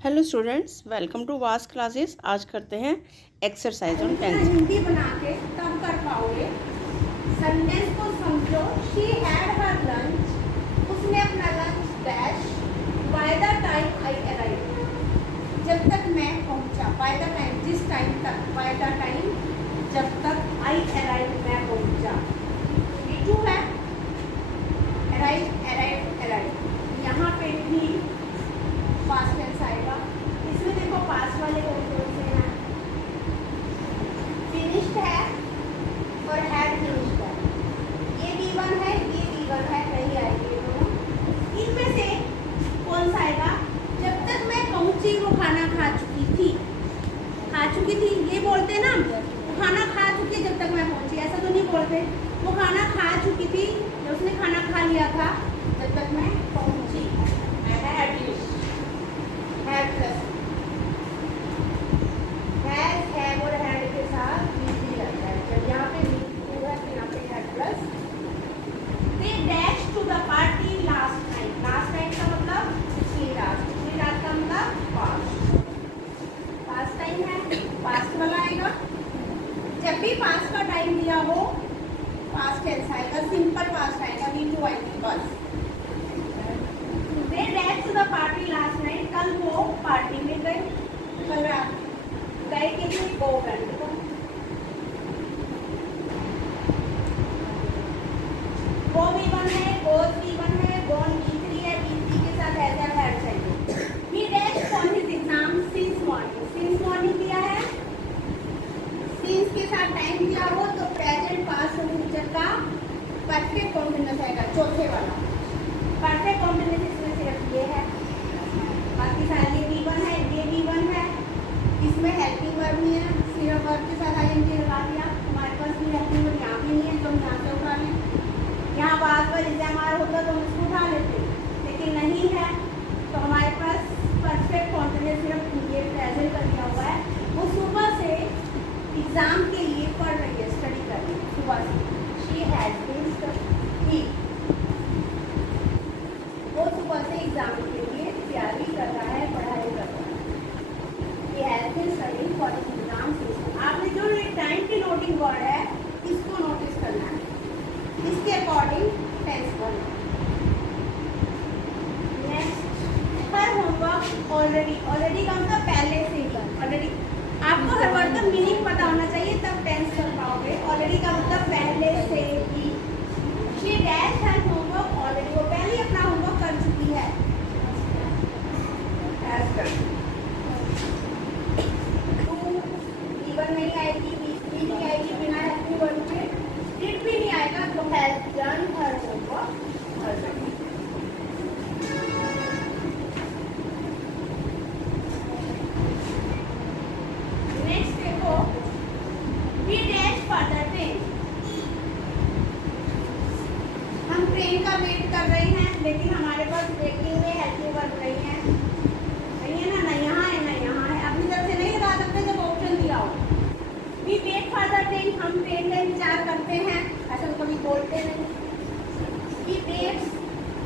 Hello students, welcome to वास classes. आज करते हैं एक्सरसाइज ऑन टेंस। हिंदी बना के तब कर पाओगे। सेंटेंस को समझो। शी हैड हर लंच, उसने अपना lunch dash by the time I arrive, जब तक मैं पहुंचा। बाय द टाइम, जिस टाइम तक, बाय द टाइम जब तक, आई अराइव मैं पहुंचा। ये टू है, अराइव अराइव अराइव। यहाँ पे भी पास्ट टेंस आएगा। इसमें देखो पास्ट वाले कौन से हैं, फिनिश्ड है और हैड फिनिश्ड है। ये V1 है, ये V1 है, नहीं आएगी दोनों। इनमें से कौन सा आएगा? जब तक मैं पहुंची वो खाना खा चुकी थी। खा चुकी थी ये बोलते ना, वो खाना खा चुकी जब तक मैं पहुंची, ऐसा तो नहीं बोलते। वो खाना खा चुकी थी जब उसने खाना खा लिया था, जब तक मैं पहुंची। मैं had finished, had plus has, have और हैड के साथ वीजी लगता है। जब यहाँ पे वीजी है तो यहाँ पे had plus. They dash to the party last night. Last night का मतलब पिछली रात, पिछली रात का मतलब पास्ट। पास्ट टाइम है, पास्ट वाला आएगा। जब भी पास्ट का टाइम दिया हो, पास्ट टेंस आएगा, सिंपल पास्ट आएगा, V2 आएगी बस। They dash to the party last night, कल वो पार्टी में गए। कल रात गए के लिए गो कर दो। वो V1 है, गोज V1 है, गोन V3 है, V3 के साथ एज एल हैड चाहिए। He dashed on his exam since morning। since morning दिया है, since के साथ टाइम दिया हो तो प्रेजेंट पास्ट और फ्यूचर का परफेक्ट कॉम्बिनेशन आएगा, चौथे वाला। परफेक्ट कॉम्बिनेशन इसमें सिर्फ ये है, बाकी सारे V1 है, ये V1 है। इसमें हेल्पिंग वर्ब नहीं है, सिर्फ वर्ब के साथ ING लगा दिया। हमारे पास भी हेल्पिंग वर्ब यहाँ भी नहीं है, तो हम यहाँ से उठा लें। यहाँ बात पर एग्जाम होता तो हम इसको उठा लेते, लेकिन नहीं है, तो हमारे पास परफेक्ट कॉन्टिन्यूस सिर्फ ये प्रेजेंट कर दिया हुआ है। वो सुबह से एग्जाम के लिए पढ़ रही है, स्टडी कर रही है सुबह से। शी हैज बीन स्टडी, वो सुबह से एग्जाम के लिए तैयारी कर रहा है, पढ़ाई कर रहा है। He has been studying for his exam season। आपने जो ये टाइम की नोटिंग वर्ड है, इसको नोटिस करना है, इसके अकॉर्डिंग टेंस करना। नेक्स्ट, हर होमवर्क ऑलरेडी। ऑलरेडी का मतलब पहले से ही। ऑलरेडी आपको हर वर्ड का मीनिंग पता होना चाहिए, तब टेंस कर पाओगे। ऑलरेडी का मतलब पहले से ही। She dash her homework already, वो पहले अपना होमवर्क कर चुकी है। V1 नहीं आएगी, V3 नहीं आएगी, बिना हेल्पिंग वर्ब के। डिड भी नहीं आएगा, तो has done her homework already. Next देखो, we dash for the train. हम ट्रेन का वेट कर रहे हैं, लेकिन हमारे पास वेटिंग में हेल्पिंग वर्ब नहीं है। नहीं है ना, यहाँ है ना यहाँ है। अपनी तरफ से नहीं लगा सकते जब ऑप्शन दिया हो। We wait for the train, हम ट्रेन का इंतजार करते हैं, ऐसा तो कभी बोलते नहीं। वी वेट्स,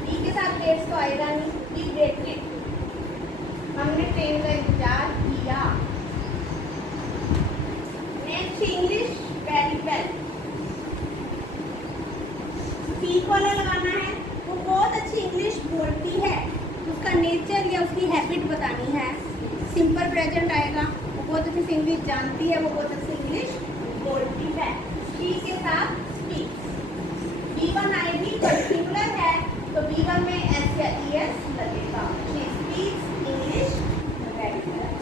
वी के साथ वेट्स तो आएगा नहीं, वी वेटेड, हमने ट्रेन का इंतजार किया। Next, English very well. Speak वाला लगाना है, वो बहुत अच्छी इंग्लिश बोलती है, उसका नेचर या उसकी हैबिट बतानी है। सिंपल प्रेजेंट आएगा, वो बहुत अच्छी से इंग्लिश जानती है, वो बहुत अच्छी इंग्लिश बोलती है। स्पीक के साथ स्पीक। V1 आएगी, सिंगुलर है तो V1 में S या ES लगेगा। She speaks English very well।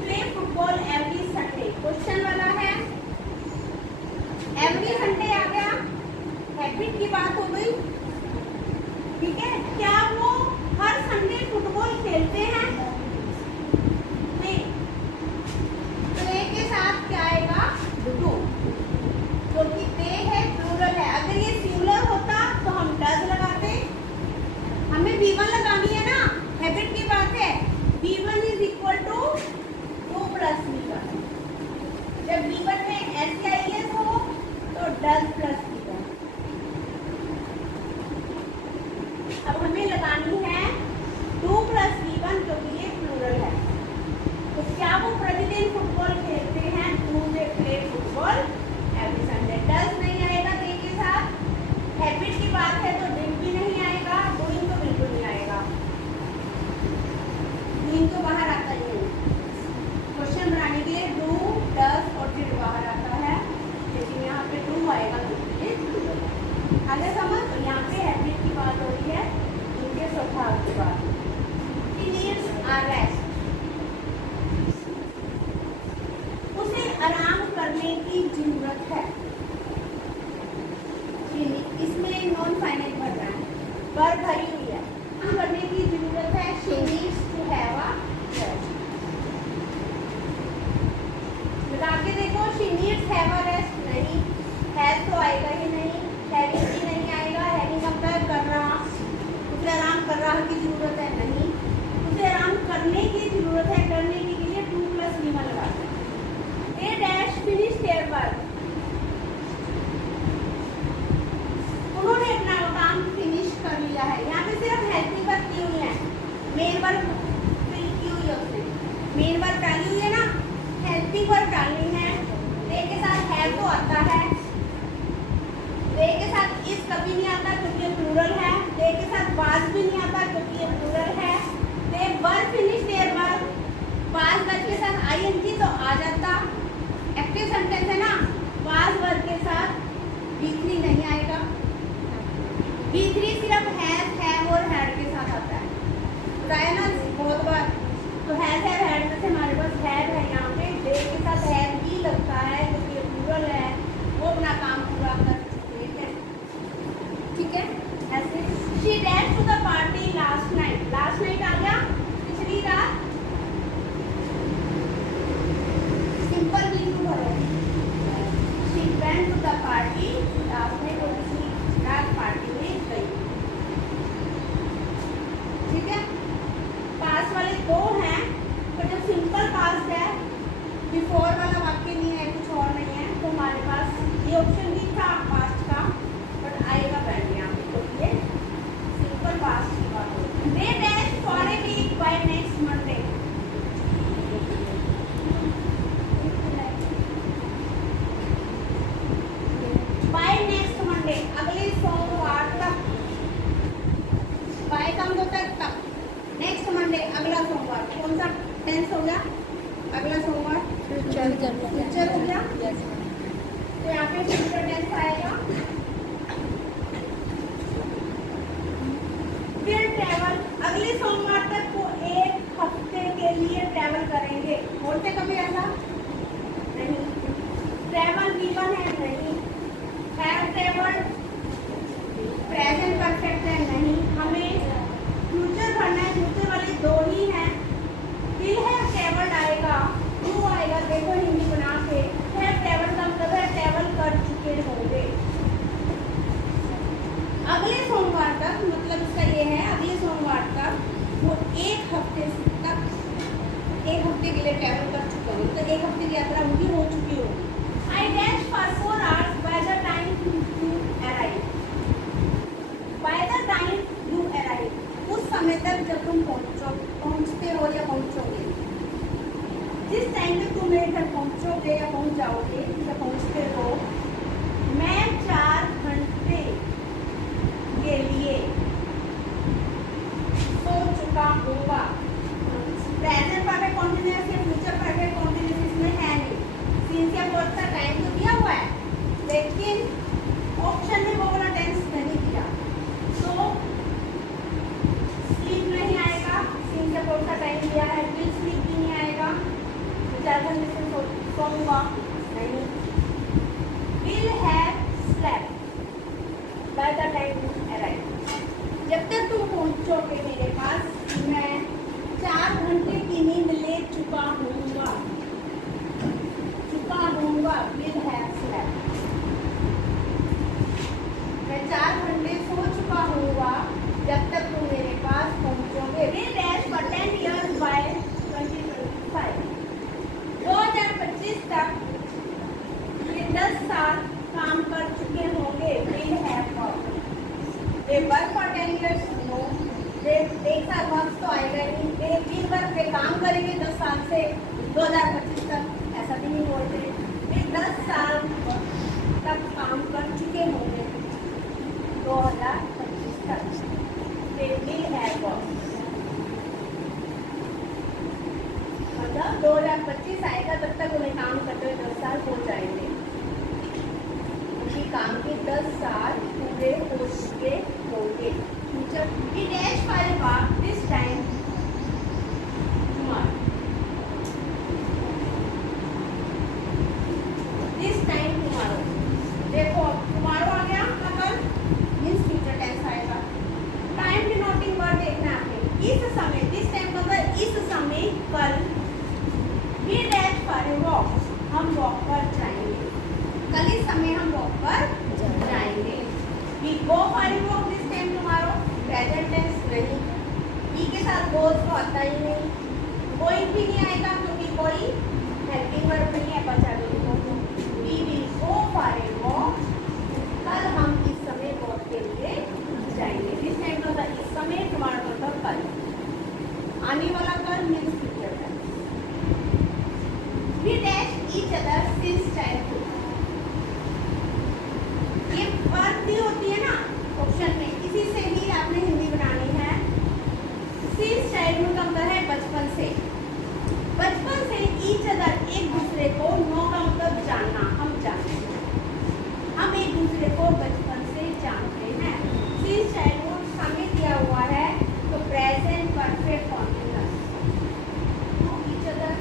Play football every Sunday, question वाला है। एवरी संडे आ गया, हैबिट की बात हो गई, ठीक है। क्या वो हर संडे फुटबॉल खेलते हैं? नहीं। प्ले के साथ क्या आएगा? डू, क्योंकि प्ले है, प्लूरल है। अगर ये सिंगुलर होता तो हम डज लगाते, हमें V1 लगाना रेस्ट, उसे आराम करने की जरूरत है। इसमें नॉन फाइनाइट भर रहा है, पर भरी हुई है, आराम करने की जरूरत है। She needs to have a rest. लगा के देखो, she needs have a rest, नहीं, हैव तो आएगा ही नहीं, हैविंग भी नहीं आएगा। हैविंग मतलब कर रहा, उसे आराम कर रहा की जरूरत है, नहीं, उसे आराम करने की जरूरत है। करने के लिए 2 + v1 लगाते हैं। ए डैश फिनिश देयर वर्क, उन्होंने अपना काम फिनिश कर लिया है। यहाँ पे सिर्फ हेल्पिंग वर्क की हुई है, मेन वर्क फिल की हुई है, उसने मेन वर्क डाली हुई है ना, हेल्पिंग वर्क डालनी है। दे के साथ हैव तो आता है, दे के साथ इस कभी नहीं आता क्योंकि प्लूरल है। दे के साथ वाज भी नहीं आता क्योंकि ये प्लूरल है। They were finish their work, was verb के साथ आईएनजी तो आ जाता, एक्टिव सेंटेंस है ना। वाज वर्ब के साथ V3 नहीं आएगा। V3 सिर्फ हैव और हैड के साथ आता है, बताया ना बहुत बार। तो हैज है, हैड में से हमारे पास हैव है। यहाँ पे दे के साथ हैव भी लगता है क्योंकि ये प्लूरल है, वो अपना काम पूरा कर चुके हैं, ठीक है। ऐसे she dash to the party last night, last night आ गया, पिछली रात। सिंपल भी टू है, she went to the party last night, और पिछली रात पार्टी में गई, ठीक है। पास वाले दो हैं, पर जब सिंपल पास्ट है, बिफोर वाला वाक्य नहीं है, कुछ और नहीं है, तो हमारे पास ये ऑप्शन भी था पास्ट का, बट आएगा पहले यहाँ पे, तो ये सिंपल पास्ट की बात होगी। They dash for a week by next Monday, by next Monday, अगले सोमवार तक। बाय का मतलब तक, नेक्स्ट मंडे अगला सोमवार, कौन सा टेंस हो गया? अगला सोमवार फ्यूचर हो गया, तो यहाँ पे फ्यूचर टेंस आएगा। फिर ट्रैवल, अगले सोमवार तक वो 1 हफ्ते के लिए ट्रैवल करेंगे। बोलते कभी ऐसा नहीं। ट्रैवल V1 है, नहीं। हैव ट्रैवल्ड प्रेजेंट परफेक्ट है, नहीं। हमें फ्यूचर भरना है, फ्यूचर वाले दो ही हैं। विल हैव ट्रैवल्ड आएगा, क्यों आएगा देखो हिंदी बना के। हैव ट्रैवल्ड का मतलब है ट्रैवल कर चुके होंगे। अगले सोमवार तक मतलब इसका ये है, अगले सोमवार तक वो 1 हफ्ते तक, 1 हफ्ते के लिए ट्रैवल कर चुके होंगे, तो 1 हफ्ते की यात्रा उनकी हो चुकी होगी। I dash for 4 hours by the time you arrive, by the time you arrive, उस समय तक जब तुम पहुंचते हो या पहुंचोगे। जिस टाइम पे तुम मेरे घर पहुंचोगे या पहुंच जाओगे या पहुंचते हो, मैं 4 घंटे के लिए सो चुका हूँगा। प्रेजेंट परफेक्ट कॉन्टिन्यूअस या फ्यूचर परफेक्ट कॉन्टिन्यूअस इसमें है नहीं। सिंस या फोर्थ का टाइम तो दिया हुआ है, लेकिन ऑप्शन में वो वाला टेंस नहीं दिया, तो स्लीप नहीं आएगा। सिंस या फोर्थ का टाइम दिया है, विल स्लीप भी नहीं आएगा। 4 घंटे से सोऊंगा, नहीं। Will have slept by the time you arrive, जब तक तुम पहुंचोगे मेरे पास मैं 4 घंटे की नींद ले चुका हूँगा। विल हैव स्लेप्ट, मैं 4 घंटे सो चुका हूँगा जब तक तुम मेरे पास पहुंचोगे। Will dash for 10 years by 2025, 2025 तक ये 10 साल काम कर चुके होंगे। Will have work, they work for 10 years, no. एक साल वर्क तो आएगा नहीं। दे विल वर्क, वे काम करेंगे 10 साल से 2025 तक, ऐसा भी नहीं बोलते। वे 10 साल तक काम कर चुके होंगे 2025 तक। They will have work, मतलब 2025 आएगा तब तक उन्हें काम करते हुए 10 साल हो जाएंगे। उनकी काम के 10 साल पूरे हो चुके होंगे। Future, we dash for a walk this time walk, हम वॉक पर जाएंगे। कल इस समय हम वॉक पर जाएंगे। We go for a walk this time tomorrow, present tense नहीं। वी के साथ गोज तो आता ही नहीं, गोइंग भी नहीं आएगा क्योंकि कोई हेल्पिंग वर्ब नहीं है, बचा दो। We will go for a walk, कल हम इस समय वॉक के लिए जाएंगे। दिस टाइम का था इस समय, टुमारो का कल। आने वाला कल means future tense. We dash each other since childhood. ये वर्ब भी होती है ना ऑप्शन में, इसी से ही आपने हिंदी बनानी है। सिंस चाइल्डहुड का मतलब है बचपन से। बचपन से ईच अदर एक दूसरे को, नो का मतलब जानना, हम जानते हैं, हम एक दूसरे को बचपन से जानते हैं। सिंस चाइल्डहुड समय दिया हुआ है तो present perfect continuous. Each other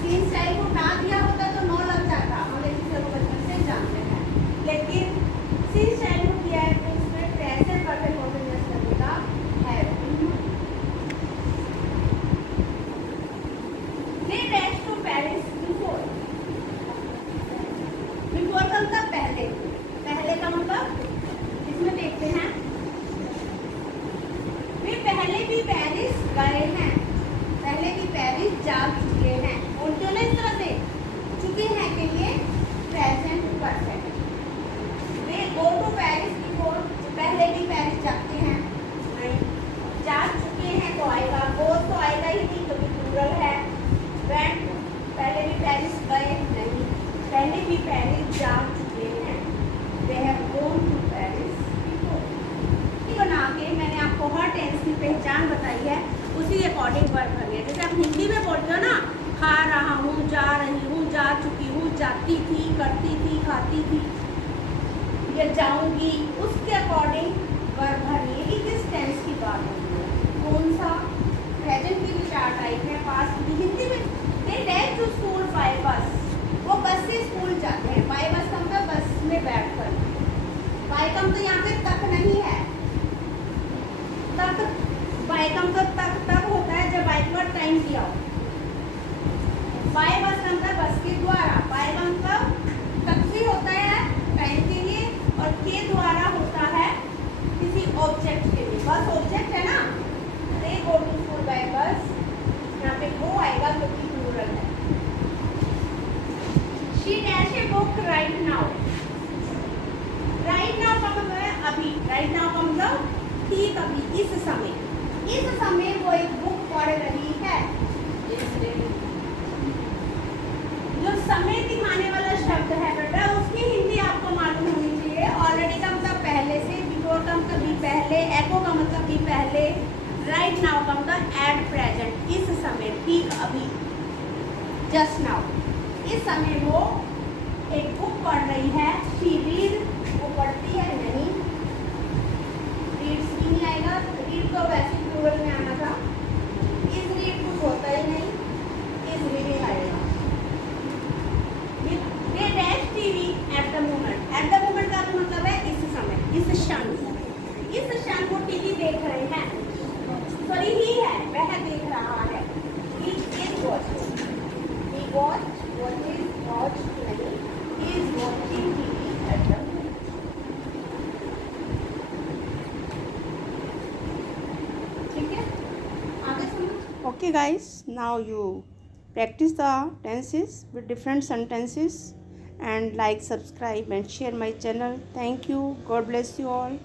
since childhood ना दिया होता तो नो लग जाता, हम एक दूसरे को बचपन से जानते हैं, लेकिन सिंस चाइल्डहुड दिया है तो इसमें प्रेजेंट परफेक्ट कॉन्टिन्यूअस करने का है। They dash to Paris before. Before का मतलब पहले, पहले का मतलब इसमें देखते हैं, वे पहले भी पेरिस गए हैं, पहले भी पेरिस जा चुके हैं। और जो ना इस तरह से चुके हैं के लिए प्रेजेंट परफेक्ट। वे गो टू पेरिस बिफोर, पहले भी पेरिस जाते हैं, नहीं, जा चुके हैं तो आएगा, गो तो आएगा ही नहीं क्योंकि प्लूरल है। वेंट, पहले भी पेरिस गए नहीं, पहले भी पेरिस जा चुके हैं। They have gone to Paris before. ये बना के मैंने आपको हर टेंस की पहचान बताई है, उसी अकॉर्डिंग वर्क करनी है। जैसे आप हिंदी में बोलते हो ना, खा रहा हूँ, जा रही हूँ, जा चुकी हूँ, जाती थी, करती थी, खाती थी, या जाऊंगी, उसके अकॉर्डिंग वर्ब भरनी है कि किस टेंस की बात होती है, कौन सा। प्रेजेंट की भी चार टाइप है, पास्ट की। हिंदी में they dash to school by bus, वो बस से स्कूल जाते हैं। बाय बस का मतलब बस में बैठकर, बाय का मतलब यहाँ पे तक नहीं है, तक, बाय का मतलब तक होता है जब बाइक पर टाइम दिया हो। बाय बस का मतलब बस के द्वारा, बाय का मतलब तक भी होता है टाइम के लिए, और के द्वारा होता है किसी ऑब्जेक्ट के लिए। बस ऑब्जेक्ट है ना, दे गो टू स्कूल बाय बस, यहाँ पे गो आएगा क्योंकि प्लूरल है। She dash a book right now. Right now का मतलब है अभी, राइट नाउ का मतलब ठीक अभी, इस समय, इस समय वो एक बुक पढ़ रही है। जो समय दिखाने वाला शब्द है बेटा, उसकी हिंदी आपको मालूम होनी चाहिए। ऑलरेडी का मतलब पहले से, बिफोर का मतलब भी पहले, एको का मतलब भी पहले, राइट नाउ का मतलब एट प्रेजेंट, इस समय, ठीक अभी, जस्ट नाउ। इस समय वो एक बुक पढ़ रही है। शी रीड, वो पढ़ती है नहीं, रीड्स भी नहीं आएगा, रीड तो वैसे प्लूरल में आना था। इस रीड कुछ होता ही नहीं, इस रीडिंग आएगा। They dash TV at the moment. At the moment का मतलब है इस समय, इस क्षण, इस क्षण वो टीवी देख रहे हैं। सॉरी, ही है, वह देख रहा है। He is watching. He watch, watches, watch नहीं, he is watching TV at the moment. ठीक है, आगे सुनो। Okay guys, now you practice the tenses with different sentences and like, subscribe and share my channel. Thank you. God bless you all.